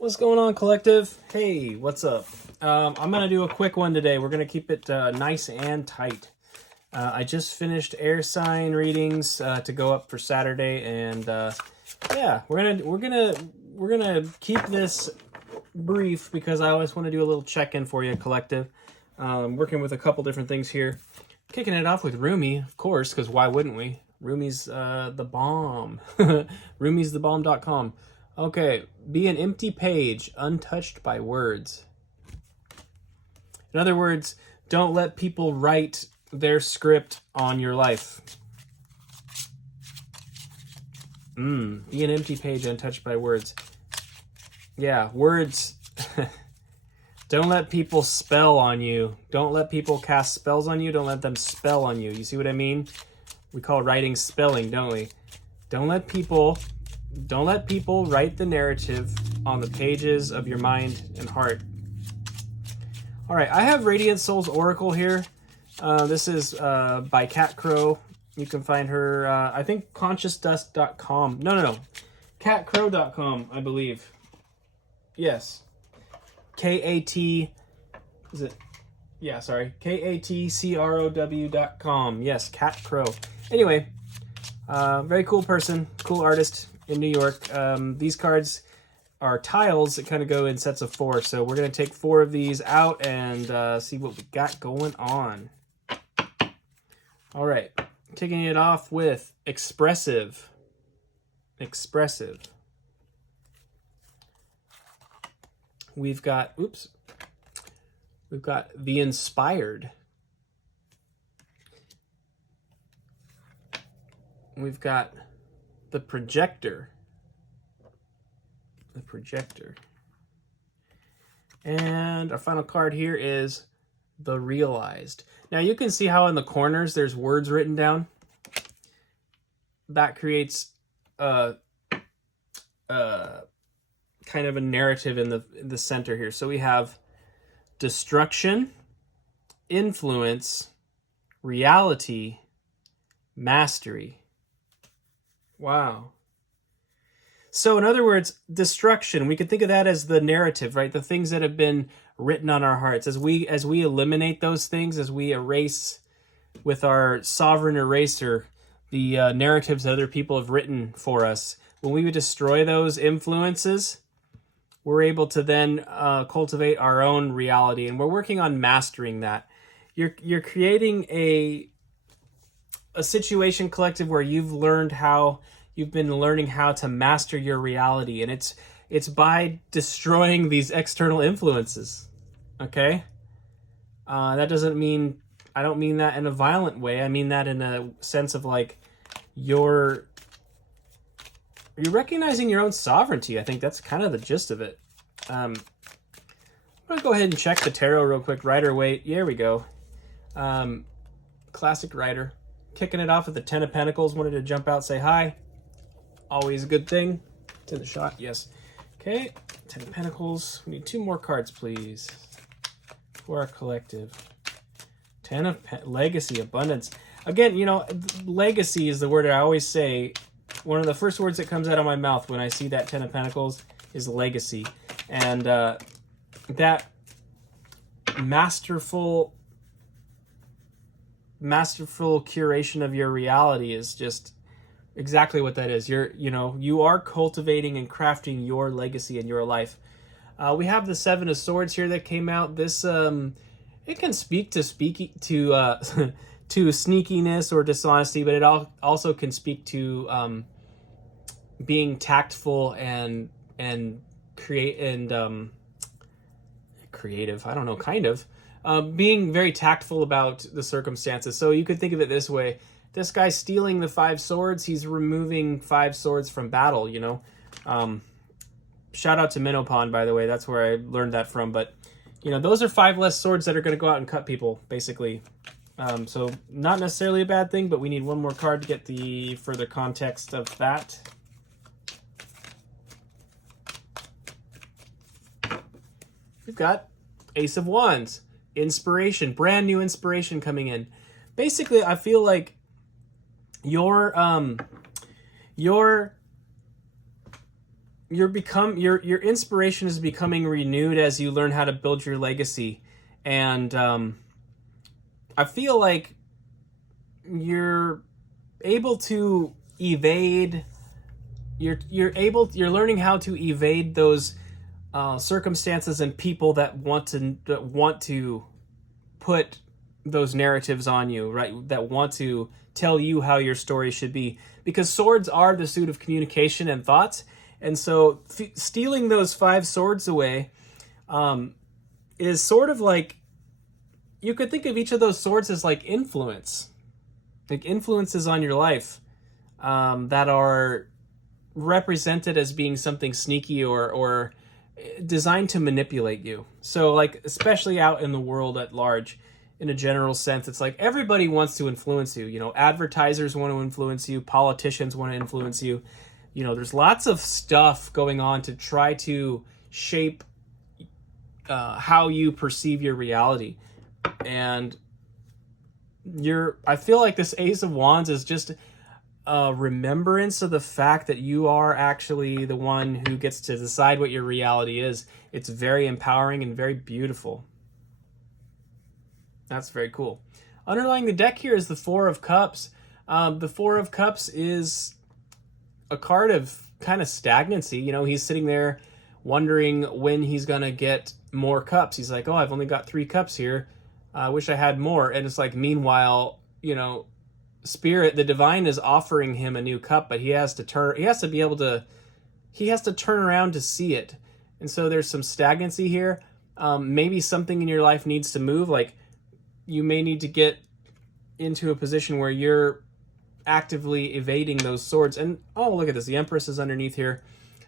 What's going on, collective? Hey, what's up? I'm going to do a quick one today. We're going to keep it nice and tight. I just finished air sign readings to go up for Saturday, and yeah, we're gonna keep this brief because I always want to do a little check-in for you, collective. Working with a couple different things here. Kicking it off with Rumi, of course, because why wouldn't we? Rumi's the bomb. Rumi'sTheBomb.com. Okay, be an empty page, untouched by words. In other words, don't let people write their script on your life. Be an empty page, untouched by words. Yeah, words. Don't let people spell on you. Don't let people cast spells on you. Don't let them spell on you. You see what I mean? We call writing spelling, don't we? Don't let people write the narrative on the pages of your mind and heart. All right, I have Radiant Souls Oracle here. This is by Cat Crow. You can find her, I think, consciousdust.com. No. catcrow.com, I believe. Yes. K-A-T, is it? Yeah, sorry. KATCROW.com. Yes, Cat Crow. Anyway, very cool person, cool artist in New York. These cards are tiles that kind of go in sets of 4. So we're going to take 4 of these out and see what we got going on. All right. Kicking it off with Expressive. Expressive. We've got The Inspired. We've got The Projector. The Projector. And our final card here is The Realized. Now you can see how in the corners there's words written down. That creates kind of a narrative in the center here. So we have destruction, influence, reality, mastery. Wow. So in other words, destruction, we could think of that as the narrative, right? The things that have been written on our hearts. As we eliminate those things, as we erase with our sovereign eraser the narratives that other people have written for us, when we would destroy those influences, we're able to then cultivate our own reality, and we're working on mastering that. You're creating a situation, collective, where you've been learning how to master your reality, and it's by destroying these external influences. Okay, that doesn't mean, I don't mean that in a violent way. I mean that in a sense of like you're recognizing your own sovereignty. I think that's kind of the gist of it. I'm gonna go ahead and check the tarot real quick. Rider-Waite, here we go. Classic Rider. Kicking it off with the 10 of Pentacles. Wanted to jump out, say hi. Always a good thing. To the shot, yes. Okay, 10 of Pentacles. We need 2 more cards, please, for our collective. 10 of Legacy, Abundance. Again, you know, legacy is the word I always say. One of the first words that comes out of my mouth when I see that 10 of Pentacles is legacy. And that masterful curation of your reality is just exactly what that is. You are cultivating and crafting your legacy in your life. We have the 7 of Swords here that came out. This it can speak to to sneakiness or dishonesty, but it also can speak to being tactful and creative. I don't know, kind of. Being very tactful about the circumstances. So you could think of it this way. This guy's stealing the 5 swords. He's removing 5 swords from battle, you know. Shout out to Minopon, by the way. That's where I learned that from. But, you know, those are 5 less swords that are going to go out and cut people, basically. So not necessarily a bad thing, but we need 1 more card to get the further context of that. We've got Ace of Wands. Inspiration. Brand new inspiration coming in. Basically, I feel like your your inspiration is becoming renewed as you learn how to build your legacy, and I feel like you're able to evade. You're learning how to evade those circumstances and people that want to put those narratives on you, right? That want to tell you how your story should be, because swords are the suit of communication and thoughts, and so stealing those 5 swords away is sort of like, you could think of each of those swords as like influences on your life that are represented as being something sneaky or designed to manipulate you. So like, especially out in the world at large, in a general sense, it's like everybody wants to influence you. You know, advertisers want to influence you, politicians want to influence you. You know, there's lots of stuff going on to try to shape how you perceive your reality. And I feel like this Ace of Wands is just a remembrance of the fact that you are actually the one who gets to decide what your reality is. It's very empowering and very beautiful. That's very cool. Underlying the deck here is the Four of Cups. The Four of Cups is a card of kind of stagnancy. You know, he's sitting there wondering when he's going to get more cups. He's like, oh, I've only got 3 cups here. I wish I had more. And it's like, meanwhile, you know, Spirit, the divine, is offering him a new cup, but he has to turn around to see it. And so there's some stagnancy here. Maybe something in your life needs to move. Like, you may need to get into a position where you're actively evading those swords. And oh, look at this. The Empress is underneath here.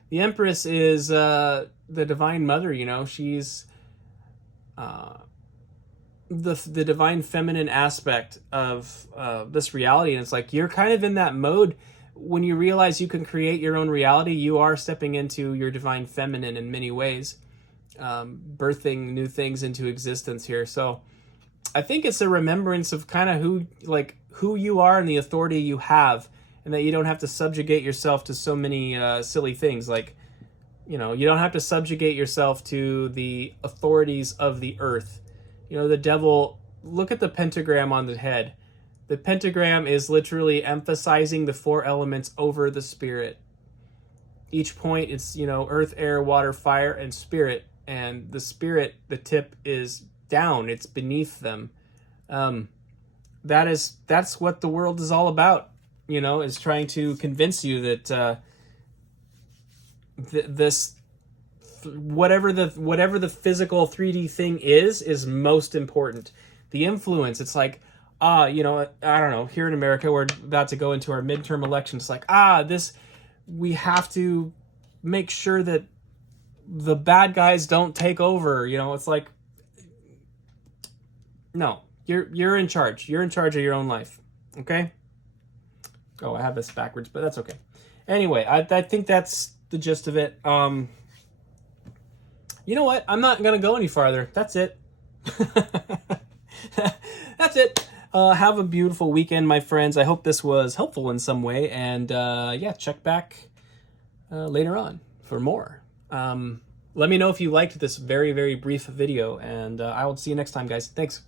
The Empress is the Divine Mother, you know. She's the divine feminine aspect of this reality. And it's like, you're kind of in that mode when you realize you can create your own reality. You are stepping into your divine feminine in many ways, birthing new things into existence here. So I think it's a remembrance of kind of who you are and the authority you have, and that you don't have to subjugate yourself to so many silly things. Like, you know, you don't have to subjugate yourself to the authorities of the earth. You know, the devil, look at the pentagram on the head. The pentagram is literally emphasizing the 4 elements over the spirit. Each point, it's, you know, earth, air, water, fire, and spirit. And the spirit, the tip is down. It's beneath them. That's what the world is all about. You know, is trying to convince you that this whatever the physical 3D thing is most important. The influence, it's like, you know, I don't know, here in America, we're about to go into our midterm elections. It's like, we have to make sure that the bad guys don't take over. You know, it's like, no, you're in charge. You're in charge of your own life. Okay? Oh, I have this backwards, but that's okay. Anyway, I think that's the gist of it. You know what? I'm not going to go any farther. That's it. That's it. Have a beautiful weekend, my friends. I hope this was helpful in some way. And yeah, check back later on for more. Let me know if you liked this very, very brief video. And I will see you next time, guys. Thanks.